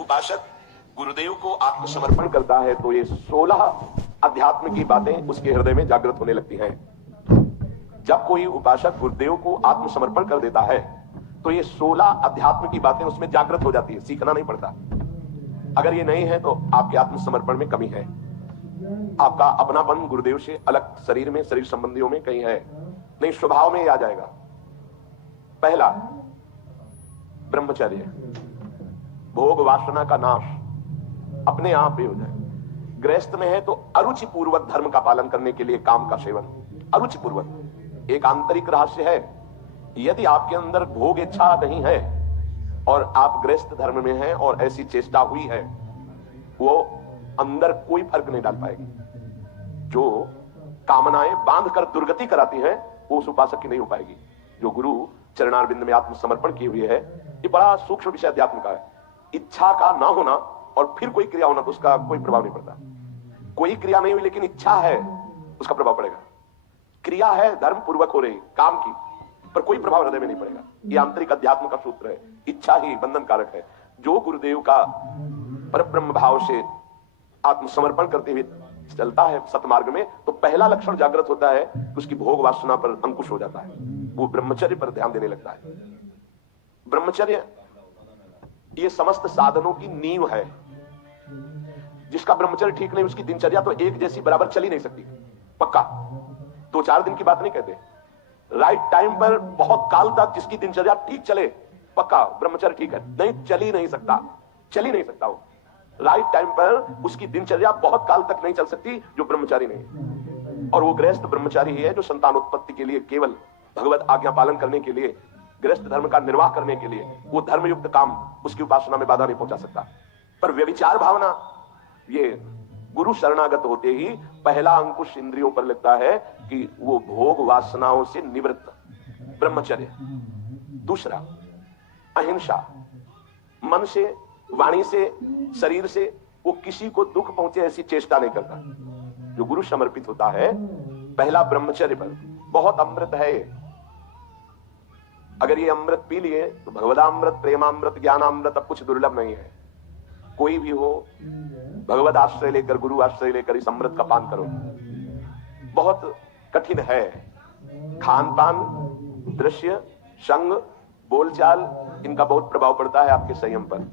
उपासक गुरुदेव को आत्मसमर्पण करता है तो ये 16 अध्यात्म की बातें उसके हृदय में जागृत होने लगती हैं। जब कोई उपासक गुरुदेव को आत्मसमर्पण कर देता है तो ये 16 अध्यात्म की बातें उसमें जागृत हो जाती है, सीखना नहीं पड़ता। अगर ये नहीं है तो आपके आत्मसमर्पण में कमी है, आपका अपनापन गुरुदेव से अलग शरीर में, शरीर संबंधियों में कहीं है नहीं, स्वभाव में ही आ जाएगा। पहला ब्रह्मचर्य, भोग वासना का नाश अपने आप ही हो जाए। गृहस्थ में है तो अरुचि पूर्वक धर्म का पालन करने के लिए काम का सेवन, अरुचि पूर्वक। एक आंतरिक रहस्य है, यदि आपके अंदर भोग इच्छा नहीं है और आप गृहस्थ धर्म में हैं और ऐसी चेष्टा हुई है, वो अंदर कोई फर्क नहीं डाल पाएगी। जो कामनाएं बांधकर दुर्गति कराती हैं वो उस उपासक की नहीं हो पाएगी। जो गुरु चरणारविंद में आत्मसमर्पण की हुई है, ये बड़ा सूक्ष्म विषय अध्यात्म का है। इच्छा का ना होना और फिर कोई क्रिया होना तो उसका कोई प्रभाव नहीं पड़ता। कोई क्रिया नहीं हुई लेकिन इच्छा है, उसका प्रभाव पड़ेगा। क्रिया है धर्म पूर्वक हो रही काम की, पर कोई प्रभाव हृदय में नहीं पड़ेगा। ये आंतरिक अध्यात्म का सूत्र है। इच्छा ही बंधन कारक है। जो गुरुदेव का परब्रह्म भाव से आत्मसमर्पण करते हुए चलता है सतमार्ग में, तो पहला लक्षण जागृत होता है कि उसकी भोग वासना पर अंकुश हो जाता है, वो ब्रह्मचर्य पर ध्यान देने लगता है। ब्रह्मचर्य ये समस्त साधनों की नींव है। जिसका ब्रह्मचर्य ठीक नहीं, उसकी दिनचर्या तो एक जैसी बराबर चल ही नहीं सकती। पक्का 2-4 दिन की बात नहीं कहते, राइट टाइम पर बहुत काल तक जिसकी दिनचर्या ठीक चले, पक्का ब्रह्मचर्य ठीक है। नहीं, चल ही नहीं सकता, चल ही नहीं सकता। वो राइट टाइम पर उसकी दिनचर्या बहुत काल तक नहीं चल सकती जो ब्रह्मचारी नहीं। और वो गृहस्थ ब्रह्मचारी ही है जो संतानोत्पत्ति के लिए, केवल भगवत आज्ञा पालन करने के लिए, गृहस्थ धर्म का निर्वाह करने के लिए, वो धर्मयुक्त काम उसकी उपासना में बाधा नहीं पहुंचा सकता। पर व्यभिचार भावना, ये गुरु शरणागत होते ही पहला अंकुश इंद्रियों पर लगता है कि वो भोग वासनाओं से निवृत्त, ब्रह्मचर्य। दूसरा अहिंसा, मन से, वाणी से, शरीर से वो किसी को दुख पहुंचे ऐसी चेष्टा नहीं करता। जो गुरु समर्पित होता है पहला ब्रह्मचर्य पर, बहुत अमृत है ये। अगर ये अमृत पी लिए तो भगवदामृत, प्रेमामृत, ज्ञानामृत अब कुछ दुर्लभ नहीं है। कोई भी हो, भगवत आश्रय लेकर, गुरु आश्रय लेकर इस अमृत का पान करो। बहुत कठिन है। खान पान, दृश्य, संग, बोलचाल, इनका बहुत प्रभाव पड़ता है आपके संयम पर।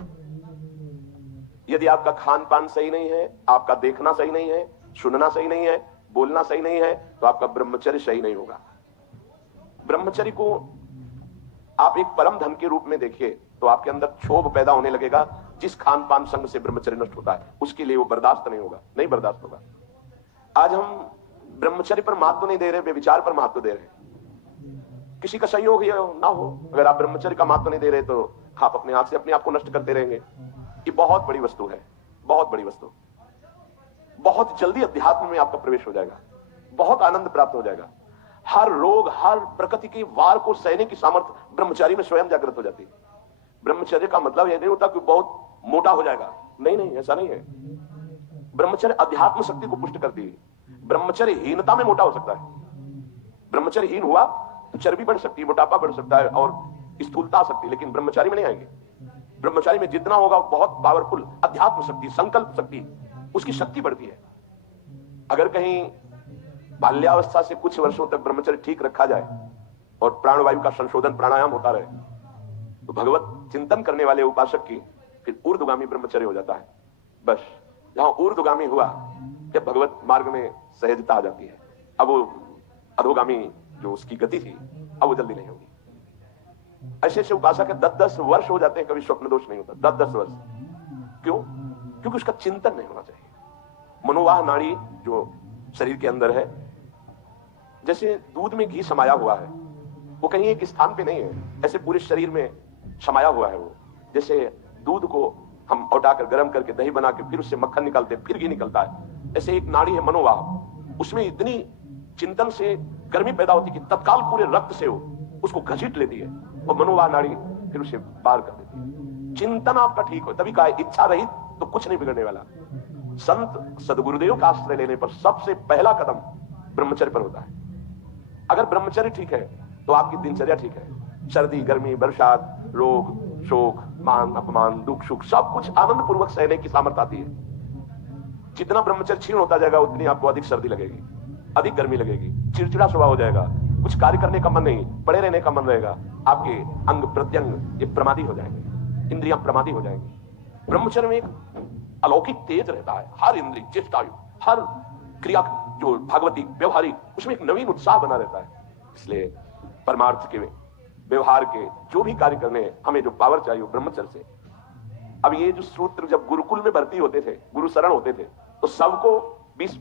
यदि आपका खान पान सही नहीं है, आपका देखना सही नहीं है, सुनना सही नहीं है, बोलना सही नहीं है, तो आपका ब्रह्मचर्य सही नहीं होगा। ब्रह्मचर्य को आप एक परम धन के रूप में देखिए तो आपके अंदर क्षोभ पैदा होने लगेगा। जिस खान पान संग से ब्रह्मचर्य नष्ट होता है उसके लिए वो बर्दाश्त नहीं होगा, नहीं बर्दाश्त होगा। आज हम ब्रह्मचर्य पर महत्व नहीं दे रहे, विचार पर महत्व दे रहे। किसी का संयोग ना हो, अगर आप ब्रह्मचर्य का महत्व नहीं दे रहे तो आप अपने हाथ से अपने आप को नष्ट करते रहेंगे। ये बहुत बड़ी वस्तु है, बहुत बड़ी वस्तु। बहुत जल्दी अध्यात्म में आपका प्रवेश हो जाएगा, बहुत आनंद प्राप्त हो जाएगा। हर रोग, हर प्रकृति की वार को सहने की सामर्थ्य ब्रह्मचारी में स्वयं जागृत हो जाती है। ब्रह्मचर्य का मतलब यह नहीं होता कि बहुत मोटा हो जाएगा, नहीं नहीं, ऐसा नहीं है। ब्रह्मचर्य अध्यात्म शक्ति को पुष्ट करती है। ब्रह्मचर्य हीनता में मोटा हो सकता है। ब्रह्मचर्य हीन हुआ तो चर्बी बढ़ सकती है, मोटापा बढ़ सकता है और स्थूलता आ सकती है, लेकिन ब्रह्मचारी में नहीं आएंगे। ब्रह्मचारी में जितना होगा बहुत पावरफुल अध्यात्म शक्ति, संकल्प शक्ति, उसकी शक्ति बढ़ती है। अगर कहीं बाल्यावस्था से कुछ वर्षों तक ब्रह्मचर्य ठीक रखा जाए और प्राणवायु का संशोधन, प्राणायाम होता रहे, तो भगवत चिंतन करने वाले उपासक की फिर ऊर्ध्वगामी ब्रह्मचर्य हो जाता है। बस जहां ऊर्ध्वगामी हुआ, जब भगवत मार्ग में सहजता आ जाती है, अब वो अधोगामी जो उसकी गति थी अब वो जल्दी नहीं होगी। ऐसे ऐसे उपासक 10-10 वर्ष हो जाते हैं, कभी स्वप्न दोष नहीं होता। 10-10 वर्ष क्यों? क्योंकि उसका चिंतन नहीं होना चाहिए। मनोवाह नाड़ी जो शरीर के अंदर है, जैसे दूध में घी समाया हुआ है, वो कहीं एक स्थान पे नहीं है, ऐसे पूरे शरीर में समाया हुआ है। वो जैसे दूध को हम उठाकर गर्म करके दही बना के फिर उससे मक्खन निकालते हैं, फिर घी निकलता है, ऐसे एक नाड़ी है मनोवाह, उसमें इतनी चिंतन से गर्मी पैदा होती कि तत्काल पूरे रक्त से वो उसको घसीट लेती है और मनोवाह नाड़ी फिर उसे बाहर कर देती है। चिंतन आपका ठीक हो, तभी कहा इच्छा रहित तो कुछ नहीं बिगड़ने वाला। संत सदगुरुदेव का आश्रय लेने पर सबसे पहला कदम ब्रह्मचर्य पर होता है। अगर ब्रह्मचर्य ठीक है तो आपकी दिनचर्या ठीक है। सर्दी, गर्मी, बरसात, रोग, शोक, मान अपमान दुख सुख सब कुछ आनंद पूर्वक सहने की सामर्थ्य आती है। जितना ब्रह्मचर्य क्षीण होता जाएगा उतनी आपको अधिक सर्दी लगेगी, अधिक गर्मी लगेगी, चिड़चिड़ा स्वभाव हो जाएगा, कुछ कार्य करने का मन नहीं, पड़े रहने का मन रहेगा, आपके अंग प्रत्यंग ये प्रमादी हो जाएंगे, इंद्रियां प्रमादी हो जाएंगी। ब्रह्मचर्य में एक अलौकिक तेज रहता है, हर इंद्रिय चेष्टायु हर क्रिया जो भागवतिक व्यवहारिक उसमें एक नवीन उत्साह बना रहता है। इसलिए परमार्थ के व्यवहार के जो भी कार्य करने हैं हमें जो पावर चाहिए वो ब्रह्मचर्य से। अब ये जो सूत्र जब गुरुकुल में भर्ती होते थे, गुरु शरण होते थे, तो सबको 20